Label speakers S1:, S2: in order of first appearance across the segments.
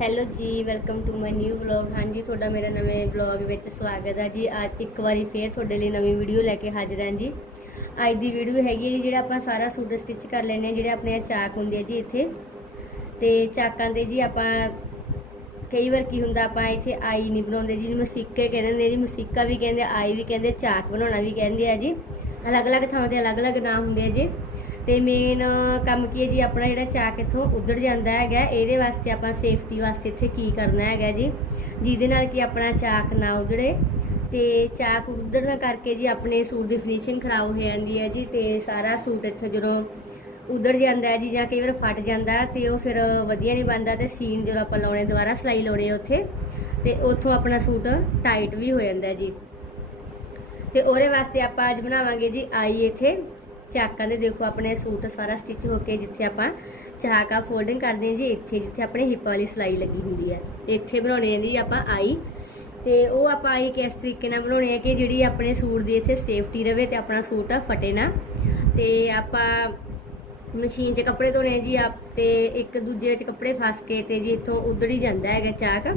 S1: Hello ਜੀ welcome to my new vlog ਹਾਂਜੀ, ਤੁਹਾਡਾ ਮੇਰਾ ਨਵੇਂ ਵਲੌਗ ਵਿੱਚ ਸਵਾਗਤ ਹੈ ਜੀ। ਅੱਜ ਇੱਕ ਵਾਰੀ ਫੇਰ ਤੁਹਾਡੇ ਲਈ ਨਵੀਂ ਵੀਡੀਓ ਲੈ ਕੇ ਹਾਜ਼ਰ ਹਾਂ ਜੀ। ਅੱਜ ਦੀ ਵੀਡੀਓ ਹੈਗੀ ਹੈ ਜੀ, ਜਿਹੜਾ ਆਪਾਂ ਸਾਰਾ ਸੂਟ ਸਟਿਚ ਕਰ ਲੈਨੇ ਆ, ਜਿਹੜੇ ਆਪਣੇ ਚਾਕ ਹੁੰਦੇ ਆ ਜੀ ਇੱਥੇ। ਤੇ ਚਾਕਾਂ ਦੇ ਜੀ ਆਪਾਂ, ਕਈ ਵਾਰ ਕੀ ਹੁੰਦਾ, ਆਪਾਂ ਇੱਥੇ ਆਈ ਨਹੀਂ ਬਣਾਉਂਦੇ ਜੀ। ਮਸੀਕੇ ਕਹਿੰਦੇ ਨੇ ਜੀ, ਮਸੀਕਾ ਵੀ ਕਹਿੰਦੇ, ਆਈ ਵੀ ਕਹਿੰਦੇ, ਚਾਕ ਬਣਾਉਣਾ ਵੀ ਕਹਿੰਦੇ ਆ ਜੀ। ਅਲੱਗ-ਅਲੱਗ ਥਾਵਾਂ ਤੇ ਅਲੱਗ-ਅਲੱਗ ਨਾਮ ਹੁੰਦੇ ਆ ਜੀ। ਤੇ ਮੇਨ ਕੰਮ ਕੀ ਹੈ ਜੀ? ਆਪਣਾ ਜਿਹੜਾ ਚਾਕ ਇੱਥੋਂ ਉੱਧੜ ਜਾਂਦਾ ਹੈਗਾ, ਇਹਦੇ ਵਾਸਤੇ ਆਪਾਂ ਸੇਫਟੀ ਵਾਸਤੇ ਇੱਥੇ ਕੀ ਕਰਨਾ ਹੈਗਾ ਜੀ? ਜਿਹਦੇ ਨਾਲ ਕਿ ਆਪਣਾ ਚਾਕ ਨਾ ਉਧੜੇ ਤੇ ਚਾਕ ਉਧੜਨ ਕਰਕੇ ਜੀ ਆਪਣੇ ਸੂਟ ਦੀ ਫਿਨਿਸ਼ਿੰਗ ਖਰਾਬ ਹੋ ਜਾਂਦੀ ਹੈ ਜੀ ਤੇ ਸਾਰਾ ਸੂਟ ਇੱਥੇ ਜਦੋਂ ਉਧੜ ਜਾਂਦਾ ਜੀ ਜਾਂ ਕਈ ਵਾਰ ਫਟ ਜਾਂਦਾ ਹੈ ਤੇ ਉਹ ਫਿਰ ਵਧੀਆ ਨਹੀਂ ਬਣਦਾ ਤੇ ਸੀਨ ਜਦੋਂ ਆਪਾਂ ਲਾਉਣੇ, ਦੁਬਾਰਾ ਸਿਲਾਈ ਲਾਉਣੇ ਉੱਥੇ ਤੇ ਉੱਥੋਂ ਆਪਣਾ ਸੂਟ ਟਾਈਟ ਵੀ ਹੋ ਜਾਂਦਾ ਜੀ। ਤੇ ਉਹਦੇ ਵਾਸਤੇ ਆਪਾਂ ਅੱਜ ਬਣਾਵਾਂਗੇ ਜੀ ਆਈ ਇੱਥੇ। ਚਾਕਾਂ ਦੇ ਦੇਖੋ, ਆਪਣੇ ਸੂਟ ਸਾਰਾ ਸਟਿਚ ਹੋ ਕੇ ਜਿੱਥੇ ਆਪਾਂ ਚਾਕਾ ਫੋਲਡਿੰਗ ਕਰਦੇ ਹਾਂ ਜੀ, ਇੱਥੇ ਜਿੱਥੇ ਆਪਣੇ ਹਿੱਪ ਵਾਲੀ ਸਿਲਾਈ ਲੱਗੀ ਹੁੰਦੀ ਹੈ ਇੱਥੇ ਬਣਾਉਣੇ ਹੈ ਜੀ ਆਪਾਂ ਆਈ। ਤੇ ਉਹ ਆਪਾਂ ਆਈ ਕਿਸ ਤਰੀਕੇ ਨਾਲ ਬਣਾਉਣੇ ਹੈ ਕਿ ਜਿਹੜੀ ਆਪਣੇ ਸੂਟ ਦੀ ਇੱਥੇ ਸੇਫਟੀ ਰਵੇ ਤੇ ਆਪਣਾ ਸੂਟ ਫਟੇ ਨਾ। ਤੇ ਆਪਾਂ ਮਸ਼ੀਨ 'ਚ ਕੱਪੜੇ ਧੋਣੇ ਜੀ ਆਪ ਤੇ ਇੱਕ ਦੂਜੇ ਵਿੱਚ ਕੱਪੜੇ ਫਸ ਕੇ ਤੇ ਜੀ ਇੱਥੋਂ ਉਧੜ ਹੀ ਜਾਂਦਾ ਹੈਗਾ ਚਾਕ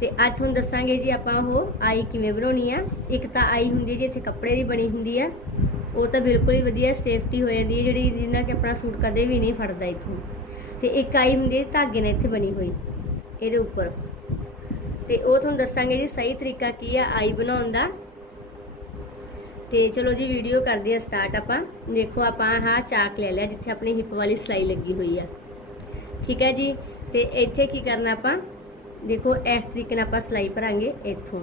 S1: ਤੇ ਅੱਜ ਤੁਹਾਨੂੰ ਦੱਸਾਂਗੇ ਜੀ ਆਪਾਂ ਉਹ ਆਈ ਕਿਵੇਂ ਬਣਾਉਣੀ ਆ। ਇੱਕ ਤਾਂ ਆਈ ਹੁੰਦੀ ਹੈ ਜੀ, ਇੱਥੇ ਕੱਪੜੇ ਦੀ ਬਣੀ ਹੁੰਦੀ ਆ। ਉਹ ਤਾਂ ਬਿਲਕੁਲ ਹੀ ਵਧੀਆ ਸੇਫਟੀ ਹੋ ਜਾਂਦੀ ਹੈ, ਜਿਹੜੀ ਜਿੰਨਾ ਕਿ ਆਪਣਾ ਸੂਟ ਕਦੇ ਵੀ ਨਹੀਂ ਫੜਦਾ ਇੱਥੋਂ। ਤੇ ਇੱਕ ਆਈ ਹੁੰਦੀ ਹੈ, ਧਾਗੇ ਨਾਲ ਇੱਥੇ ਬਣੀ ਹੋਈ, ਇਹਦੇ ਉੱਪਰ। ਤੇ ਉਹ ਤੁਹਾਨੂੰ ਦੱਸਾਂਗੇ ਜੀ, ਸਹੀ ਤਰੀਕਾ ਕੀ ਆ ਆਈ ਬਣਾਉਣ ਦਾ। ਤੇ ਚਲੋ ਜੀ ਵੀਡੀਓ ਕਰਦੇ ਆ ਸਟਾਰਟ ਆਪਾਂ। ਦੇਖੋ ਆਪਾਂ ਹਾਂ ਚਾਕ ਲੈ ਲਿਆ, ਜਿੱਥੇ ਆਪਣੀ ਹਿੱਪ ਵਾਲੀ ਸਲਾਈ ਲੱਗੀ ਹੋਈ ਆ। ਠੀਕ ਹੈ ਜੀ? ਤੇ ਇੱਥੇ ਕੀ ਕਰਨਾ ਆਪਾਂ? ਦੇਖੋ, ਇਸ ਤਰੀਕੇ ਨਾਲ ਆਪਾਂ ਸਲਾਈ ਭਰਾਂਗੇ ਇੱਥੋਂ।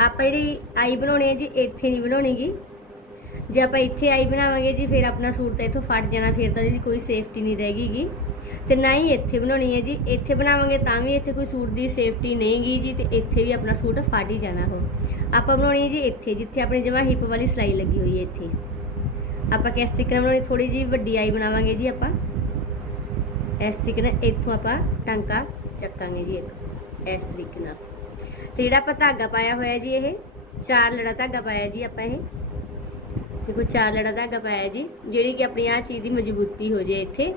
S1: ਆਪਾਂ ਜਿਹੜੀ ਆਈ ਬਣਾਉਣੀ ਹੈ ਜੀ, ਇੱਥੇ ਨਹੀਂ ਬਣਾਉਣੀਗੀ ਜੇ ਆਪਾਂ ਇੱਥੇ ਆਈ ਬਣਾਵਾਂਗੇ ਜੀ, ਫਿਰ ਆਪਣਾ ਸੂਟ ਤਾਂ ਇੱਥੋਂ ਫਟ ਜਾਣਾ, ਫਿਰ ਤਾਂ ਇਹਦੀ ਕੋਈ ਸੇਫਟੀ ਨਹੀਂ ਰਹੇਗੀ। ਤੇ ਨਾ ਹੀ ਇੱਥੇ ਬਣਾਉਣੀ ਹੈ ਜੀ, ਇੱਥੇ ਬਣਾਵਾਂਗੇ ਤਾਂ ਵੀ ਇੱਥੇ ਕੋਈ ਸੂਟ ਦੀ ਸੇਫਟੀ ਨਹੀਂਗੀ ਜੀ, ਤੇ ਇੱਥੇ ਵੀ ਆਪਣਾ ਸੂਟ ਫਟ ਹੀ ਜਾਣਾ ਹੋ ਆਪਾਂ ਬਣਾਉਣੀ ਹੈ ਜੀ ਇੱਥੇ, ਜਿੱਥੇ ਆਪਣੀ ਜਮਾ ਹਿੱਪ ਵਾਲੀ ਸਲਾਈ ਲੱਗੀ ਹੋਈ ਹੈ ਇੱਥੇ। ਆਪਾਂ ਕਿਸ ਤਰੀਕੇ ਨਾਲ ਬਣਾਉਣੀ ਥੋੜੀ ਜੀ ਵੱਡੀ ਆਈ ਬਣਾਵਾਂਗੇ ਜੀ ਆਪਾਂ। ਇਸ ਤਰੀਕੇ ਨਾਲ ਇੱਥੋਂ ਆਪਾਂ ਟਾਂਕਾ ਚੱਕਾਂਗੇ ਜੀ ਇੱਕ, ਇਸ ਤਰੀਕੇ ਨਾਲ। ਤੇ ਜਿਹੜਾ ਆਪਾਂ ਧਾਗਾ ਪਾਇਆ ਹੋਇਆ ਜੀ ਇਹ, ਚਾਰ ਲੜਾ ਧਾਗਾ ਪਾਇਆ ਜੀ ਆਪਾਂ ਇਹ। ਦੇਖੋ ਚਾਰ ਲੜਾ ਧਾਗਾ ਪਾਇਆ ਜੀ, ਜਿਹੜੀ ਕਿ ਆਪਣੀ ਆ ਚੀਜ਼ ਦੀ ਮਜ਼ਬੂਤੀ ਹੋ ਜਾਏ ਇੱਥੇ।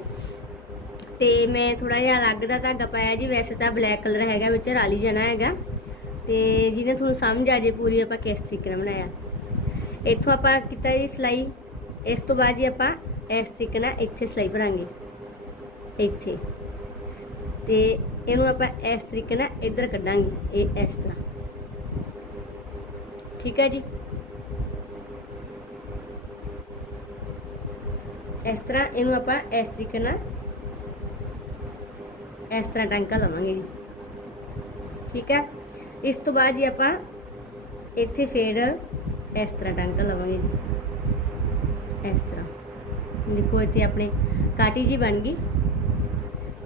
S1: ਤੇ ਮੈਂ ਥੋੜਾ ਜਿਹਾ ਅਲੱਗ ਦਾ ਧਾਗਾ ਪਾਇਆ ਜੀ, ਵੈਸੇ ਤਾਂ ਬਲੈਕ ਕਲਰ ਹੈਗਾ, ਵਿੱਚ ਰਾਲੀ ਜਾਣਾ ਹੈਗਾ। ਤੇ ਜਿਹਨੇ ਤੁਹਾਨੂੰ ਸਮਝ ਆ ਜੇ ਪੂਰੀ, ਆਪਾਂ ਕਿਸ ਤਰੀਕੇ ਨਾਲ ਬਣਾਇਆ। ਇੱਥੋਂ ਆਪਾਂ ਕੀਤਾ ਜੀ ਸਲਾਈ। ਇਸ ਤੋਂ ਬਾਅਦ ਜੀ ਆਪਾਂ ਇਸ ਤਰੀਕੇ ਨਾਲ ਇੱਥੇ ਸਲਾਈ ਭਰਾਂਗੇ। ਇੱਥੇ। ਤੇ ਇਹਨੂੰ ਆਪਾਂ ਇਸ ਤਰੀਕੇ ਨਾਲ ਇੱਧਰ ਕੱਢਾਂਗੇ, ਇਹ ਇਸ ਤਰ੍ਹਾਂ। ਠੀਕ ਹੈ ਜੀ? ਇਸ ਤਰ੍ਹਾਂ ਇਹਨੂੰ ਆਪਾਂ ਇਸ ਤਰੀਕੇ ਨਾਲ ਇਸ ਤਰ੍ਹਾਂ ਟਾਂਕਾ ਲਵਾਂਗੇ ਜੀ। ਠੀਕ ਹੈ? ਇਸ ਤੋਂ ਬਾਅਦ ਜੀ ਆਪਾਂ ਇੱਥੇ ਫੇਰ ਇਸ ਤਰ੍ਹਾਂ ਟਾਂਕਾ ਲਵਾਂਗੇ ਜੀ। ਇਸ ਤਰ੍ਹਾਂ। ਦੇਖੋ ਇੱਥੇ ਆਪਣੇ ਕਾਟੀ ਜੀ ਬਣ ਗਈ।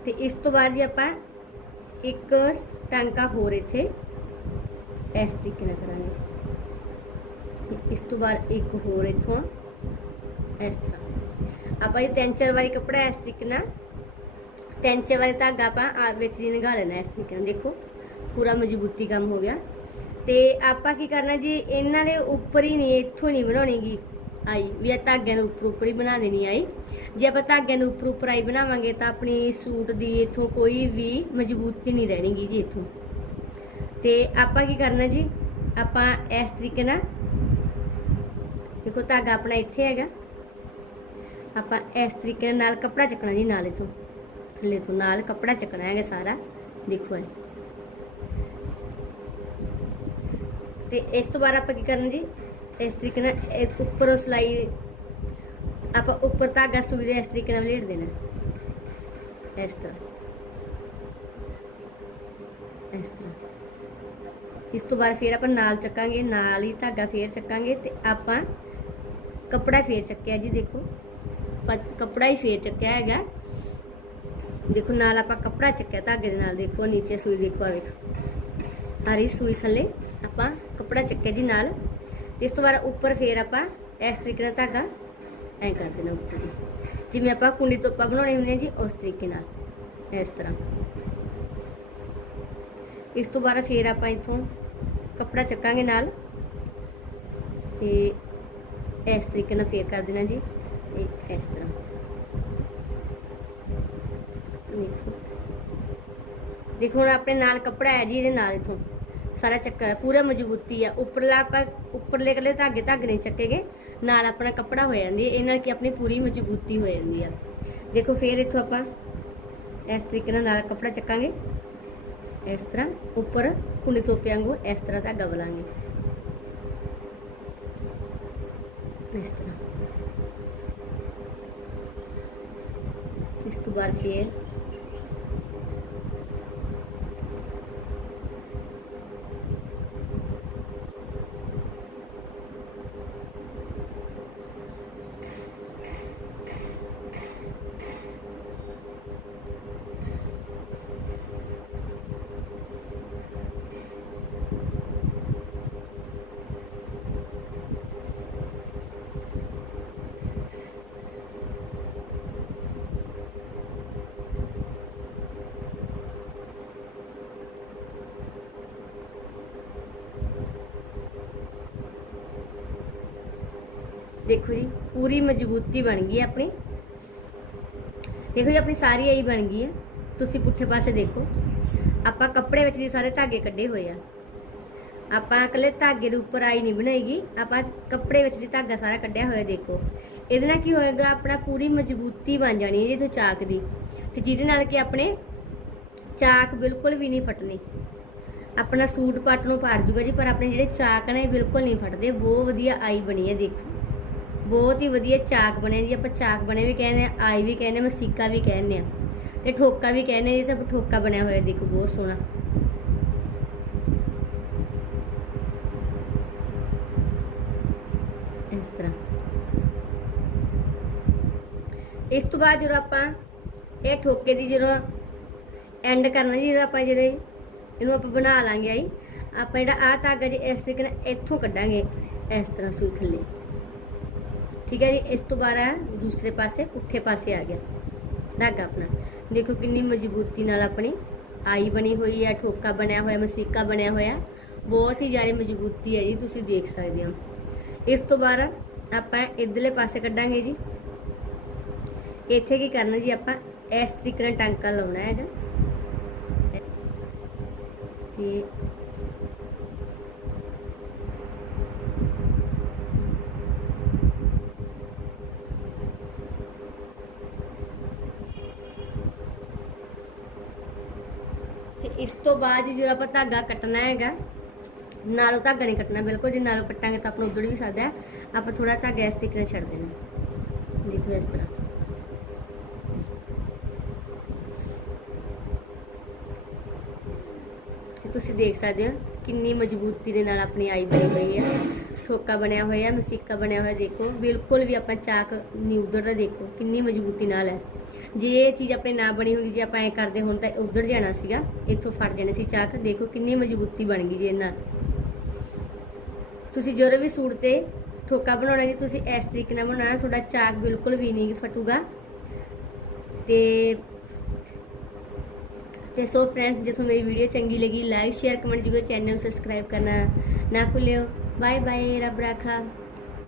S1: ਤੇ ਇਸ ਤੋਂ ਬਾਅਦ ਜੀ ਆਪਾਂ ਇੱਕ ਟਾਂਕਾ ਹੋਰ ਇੱਥੇ ਇਸ ਤਰੀਕੇ ਨਾਲ ਕਰਾਂਗੇ। ਇਸ ਤੋਂ ਬਾਅਦ ਇੱਕ ਹੋਰ ਇੱਥੋਂ ਇਸ ਤਰ੍ਹਾਂ। ਆਪਾਂ ਇਹ ਤਿੰਨ ਚਾਰ ਵਾਰੀ ਕੱਪੜਾ ਇਸ ਤਰੀਕੇ ਨਾਲ, ਤਿੰਨ ਚਾਰ ਵਾਰੀ ਧਾਗਾ ਆਪਾਂ ਆ ਵਿੱਚ ਦੀ ਨਿਗਾਹ ਲੈਣਾ ਇਸ ਤਰੀਕੇ ਨਾਲ। ਦੇਖੋ, ਪੂਰਾ ਮਜ਼ਬੂਤੀ ਕੰਮ ਹੋ ਗਿਆ। ਤੇ ਆਪਾਂ ਕੀ ਕਰਨਾ ਜੀ, ਇਹਨਾਂ ਦੇ ਉੱਪਰ ਹੀ ਨਹੀਂ, ਇੱਥੋਂ ਨਹੀਂ ਬਣਾਉਣੀਗੀ ਆਈ, ਵੀ ਆ ਧਾਗਿਆਂ ਨੂੰ ਉੱਪਰ ਉੱਪਰ ਹੀ ਬਣਾ ਦੇਣੀ ਆਈ। ਜੇ ਆਪਾਂ ਧਾਗਿਆਂ ਨੂੰ ਉੱਪਰ ਉੱਪਰ ਆਈ ਬਣਾਵਾਂਗੇ ਤਾਂ ਆਪਣੀ ਸੂਟ ਦੀ ਇੱਥੋਂ ਕੋਈ ਵੀ ਮਜ਼ਬੂਤੀ ਨਹੀਂ ਰਹਿਣੀਗੀ ਜੀ ਇੱਥੋਂ। ਤੇ ਆਪਾਂ ਕੀ ਕਰਨਾ ਜੀ, ਆਪਾਂ ਇਸ ਤਰੀਕੇ ਨਾਲ, ਦੇਖੋ ਧਾਗਾ ਆਪਣਾ ਇੱਥੇ ਹੈਗਾ। ਆਪਾਂ ਇਸ ਤਰੀਕੇ ਨਾਲ ਕੱਪੜਾ ਚੱਕਣਾ ਜੀ ਨਾਲ ਇਥੋਂ ਥੱਲੇ ਤੋਂ ਨਾਲ ਕੱਪੜਾ ਚੱਕਣਾ ਹੈਗਾ ਸਾਰਾ, ਦੇਖੋ ਇਹ। ਤੇ ਇਸ ਤੋਂ ਬਾਅਦ ਆਪਾਂ ਕੀ ਕਰਨਾ ਜੀ? ਇਸ ਤਰੀਕੇ ਨਾਲ ਇਹ ਉੱਪਰੋਂ ਸਲਾਈ, ਆਪਾਂ ਉੱਪਰ ਧਾਗਾ ਸੂਈ ਦੇ ਇਸ ਤਰੀਕੇ ਨਾਲ ਲੇਟ ਦੇਣਾ। ਇਸ ਤਰ੍ਹਾਂ। ਇਸ ਤਰ੍ਹਾਂ। ਇਸ ਤੋਂ ਬਾਅਦ ਫਿਰ ਆਪਾਂ ਨਾਲ ਚੱਕਾਂਗੇ, ਨਾਲ ਹੀ ਧਾਗਾ ਫੇਰ ਚੱਕਾਂਗੇ ਤੇ ਆਪਾਂ ਕੱਪੜਾ ਫੇਰ ਚੱਕਿਆ ਜੀ, ਦੇਖੋ। ਆਪਾਂ ਕੱਪੜਾ ਹੀ ਫੇਰ ਚੱਕਿਆ ਹੈਗਾ। ਦੇਖੋ, ਨਾਲ ਆਪਾਂ ਕੱਪੜਾ ਚੱਕਿਆ, ਧਾਗੇ ਦੇ ਨਾਲ ਦੇਖੋ, ਨੀਚੇ ਸੂਈ ਦੇਖੋ, ਆ ਵੇਖੋ। ਆ ਰਹੀ ਸੂਈ ਥੱਲੇ, ਆਪਾਂ ਕੱਪੜਾ ਚੱਕਿਆ ਜੀ ਨਾਲ। ਤੇ ਇਸ ਤੋਂ ਬਾਅਦ ਉੱਪਰ ਫੇਰ ਆਪਾਂ ਇਸ ਤਰੀਕੇ ਨਾਲ ਧਾਗਾ ਐ ਕਰ ਦੇਣਾ ਉੱਪਰ ਦੀ। ਜਿਵੇਂ ਆਪਾਂ ਕੁੰਡੀ ਤੋਪਾ ਬਣਾਉਣੇ ਹੁੰਦੇ ਆ ਜੀ, ਉਸ ਤਰੀਕੇ ਨਾਲ, ਇਸ ਤਰ੍ਹਾਂ। ਇਸ ਤੋਂ ਬਾਅਦ ਫੇਰ ਆਪਾਂ ਇਥੋਂ ਕੱਪੜਾ ਚੱਕਾਂਗੇ ਨਾਲ। ਤੇ ਇਸ ਤਰੀਕੇ ਨਾਲ ਫੇਰ ਕਰ ਦੇਣਾ ਜੀ। ਇਹ ਇਸ ਤਰ੍ਹਾਂ ਦੇਖੋ। ਦੇਖੋ ਹੁਣ ਆਪਣੇ ਨਾਲ ਕੱਪੜਾ ਹੈ ਜੀ ਇਹਦੇ ਨਾਲ ਇਥੋਂ। ਸਾਰਾ ਚੱਕਾ ਹੈ, ਪੂਰਾ ਮਜ਼ਬੂਤੀ ਆ ਉੱਪਰਲਾ ਆਪਾਂ ਉੱਪਰਲੇ ਕਲੇ ਧਾਗੇ ਧਾਗੇ ਨਹੀਂ ਚੱਕੇਗੇ। ਨਾਲ ਆਪਣਾ ਕੱਪੜਾ ਹੋ ਜਾਂਦੀ ਹੈ। ਇਹ ਨਾਲ ਕਿ ਆਪਣੀ ਪੂਰੀ ਮਜ਼ਬੂਤੀ ਹੋ ਜਾਂਦੀ ਆ। ਦੇਖੋ ਫੇਰ ਇਥੋਂ ਆਪਾਂ ਇਸ ਤਰੀਕੇ ਨਾਲ ਨਾਲ ਕੱਪੜਾ ਚੱਕਾਂਗੇ। ਇਸ ਤਰ੍ਹਾਂ ਉੱਪਰ ਕੁਣੀ ਤੋਪੇ ਵਾਂਗੂ ਇਸ ਤਰ੍ਹਾਂ ਧਾਗਾ ਬਲਾਂਗੇ। ਇਸ ਤਰ੍ਹਾਂ ਇਸ ਤੋਂ ਬਾਅਦ ਫੇਰ ਦੇਖੋ ਜੀ, ਪੂਰੀ ਮਜ਼ਬੂਤੀ ਬਣ ਗਈ ਆਪਣੀ। ਦੇਖੋ ਜੀ, ਆਪਣੀ ਸਾਰੀ ਆਈ ਬਣ ਗਈ ਹੈ। ਤੁਸੀਂ ਪੁੱਠੇ ਪਾਸੇ ਦੇਖੋ, ਆਪਾਂ ਕੱਪੜੇ ਵਿੱਚ ਵੀ ਸਾਰੇ ਧਾਗੇ ਕੱਢੇ ਹੋਏ ਆ। ਆਪਾਂ ਇਕੱਲੇ ਧਾਗੇ ਦੇ ਉੱਪਰ ਆਈ ਨਹੀਂ ਬਣਾਏਗੀ ਆਪਾਂ ਕੱਪੜੇ ਵਿੱਚ ਜੀ ਧਾਗਾ ਸਾਰਾ ਕੱਢਿਆ ਹੋਇਆ ਦੇਖੋ। ਇਹਦੇ ਨਾਲ ਕੀ ਹੋਏਗਾ, ਆਪਣਾ ਪੂਰੀ ਮਜ਼ਬੂਤੀ ਬਣ ਜਾਣੀ ਹੈ ਜੀ ਜਿੱਥੋਂ ਚਾਕ ਦੀ। ਤੇ ਜਿਹਦੇ ਨਾਲ ਕਿ ਆਪਣੇ ਚਾਕ ਬਿਲਕੁਲ ਵੀ ਨਹੀਂ ਫਟਣੀ। ਆਪਣਾ ਸੂਟ ਪੱਟ ਨੂੰ ਪਾੜ ਜੂਗਾ ਜੀ, ਪਰ ਆਪਣੇ ਜਿਹੜੇ ਚਾਕ ਨੇ, ਇਹ ਬਿਲਕੁਲ ਨਹੀਂ ਫਟਦੇ। ਬਹੁਤ ਵਧੀਆ ਆਈ ਬਣੀ ਹੈ, ਦੇਖੋ। ਬਹੁਤ ਹੀ ਵਧੀਆ ਚਾਕ ਬਣੇ ਜੀ, ਆਪਾਂ ਚਾਕ ਬਣੇ ਵੀ ਕਹਿੰਦੇ ਆ ਆਈ ਵੀ ਕਹਿੰਦੇ ਆ ਮਸੀਕਾ ਵੀ ਕਹਿੰਦੇ ਆ ਤੇ ਠੋਕਾ ਵੀ ਕਹਿੰਦੇ ਆ ਜੀ, ਤਾਂ ਠੋਕਾ ਬਣਿਆ ਹੋਇਆ ਦੇਖੋ, ਬਹੁਤ ਸੋਹਣਾ। ਇਸ ਤਰ੍ਹਾਂ। ਇਸ ਤੋਂ ਬਾਅਦ ਜਦੋਂ ਆਪਾਂ ਇਹ ਠੋਕੇ ਦੀ ਜਦੋਂ ਐਂਡ ਕਰਨਾ ਜੀ, ਜਦੋਂ ਆਪਾਂ ਜਿਹੜੇ ਇਹਨੂੰ ਆਪਾਂ ਬਣਾ ਲਾਂਗੇ ਆਈ, ਆਪਾਂ ਜਿਹੜਾ ਆ ਧਾਗਾ ਜੀ, ਇਸ ਤਰੀਕੇ ਨਾਲ ਇੱਥੋਂ ਕੱਢਾਂਗੇ, ਇਸ ਤਰ੍ਹਾਂ ਸੂਈ ਥੱਲੇ। ਠੀਕ ਹੈ ਜੀ ਇਸ ਤੋਂ ਬਾਅਦ ਆ ਦੂਸਰੇ ਪਾਸੇ ਪੁੱਠੇ ਪਾਸੇ ਆ ਗਿਆ ਧਾਗਾ ਆਪਣਾ ਦੇਖੋ ਕਿੰਨੀ ਮਜ਼ਬੂਤੀ ਨਾਲ ਆਪਣੀ ਆਈ ਬਣੀ ਹੋਈ ਹੈ ਠੋਕਾ ਬਣਿਆ ਹੋਇਆ ਮਸੀਕਾ ਬਣਿਆ ਹੋਇਆ ਬਹੁਤ ਹੀ ਜ਼ਿਆਦਾ ਮਜ਼ਬੂਤੀ ਹੈ ਜੀ ਤੁਸੀਂ ਦੇਖ ਸਕਦੇ ਹੋ ਇਸ ਤੋਂ ਬਾਅਦ ਆਪਾਂ ਇਧਰਲੇ ਪਾਸੇ ਕੱਢਾਂਗੇ ਜੀ ਇੱਥੇ ਕੀ ਕਰਨਾ ਜੀ ਆਪਾਂ ਇਸ ਤਰੀਕੇ ਨਾਲ ਟਾਂਕਾ ਲਾਉਣਾ ਹੈਗਾ ਤੇ ਤੋਂ ਬਾਅਦ ਜੀ ਜਦੋਂ ਆਪਾਂ ਧਾਗਾ ਕੱਟਣਾ ਹੈਗਾ, ਨਾਲੋਂ ਧਾਗਾ ਨਹੀਂ ਕੱਟਣਾ ਬਿਲਕੁਲ ਜੇ, ਨਾਲੋਂ ਕੱਟਾਂਗੇ ਤਾਂ ਆਪਣਾ ਉਧੜ ਵੀ ਸਕਦਾ ਹੈ। ਆਪਾਂ ਥੋੜਾ ਧਾਗਾ ਇਸ ਤਰੀਕੇ ਨਾਲ ਛੱਡ ਦੇਣਾ। ਦੇਖੋ ਇਸ ਤਰ੍ਹਾਂ। ਤੁਸੀਂ ਦੇਖ ਸਕਦੇ ਹੋ। ਕਿੰਨੀ ਮਜ਼ਬੂਤੀ ਦੇ ਨਾਲ ਆਪਣੀ ਆਈ ਬਣੀ ਹੋਈ ਹੈ ਠੋਕਾ ਬਣਿਆ ਹੋਇਆ, ਮਸੀਕਾ ਬਣਿਆ ਹੋਇਆ, ਦੇਖੋ। ਬਿਲਕੁਲ ਵੀ ਆਪਾਂ ਚਾਕ ਨਹੀਂ ਉਧੜਦਾ, ਦੇਖੋ, ਕਿੰਨੀ ਮਜ਼ਬੂਤੀ ਨਾਲ ਹੈ। ਜੇ ਇਹ ਚੀਜ਼ ਆਪਣੇ ਨਾ ਬਣੀ ਹੁੰਦੀ ਜੇ ਆਪਾਂ ਐ ਕਰਦੇ ਹੁਣ ਤਾਂ ਉਧੜ ਜਾਣਾ ਸੀਗਾ, ਇੱਥੋਂ ਫਟ ਜਾਣੇ ਸੀ ਚਾਕ। ਦੇਖੋ ਕਿੰਨੀ ਮਜ਼ਬੂਤੀ ਬਣ ਗਈ ਜੀ ਇਹਨਾਂ ਤੁਸੀਂ ਜਦੋਂ ਵੀ ਸੂਟ ਤੇ ਠੋਕਾ ਬਣਾਉਣਾ ਜੀ, ਤੁਸੀਂ ਇਸ ਤਰੀਕੇ ਨਾਲ ਬਣਾਉਣਾ, ਤੁਹਾਡਾ ਚਾਕ ਬਿਲਕੁਲ ਵੀ ਨਹੀਂ ਫਟੂਗਾ। ਤੇ ਤੇ ਸੋ ਫਰੈਂਡਸ, ਜੇ ਤੁਹਾਨੂੰ ਮੇਰੀ ਵੀਡੀਓ ਚੰਗੀ ਲੱਗੀ ਲਾਈਕ ਸ਼ੇਅਰ ਕਮੈਂਟ ਜਰੂਰ ਚੈਨਲ ਨੂੰ ਸਬਸਕ੍ਰਾਈਬ ਕਰਨਾ ਨਾ ਭੁੱਲਿਓ। ਬਾਏ ਬਾਏ ਰੱਬ ਰਾਖਾ।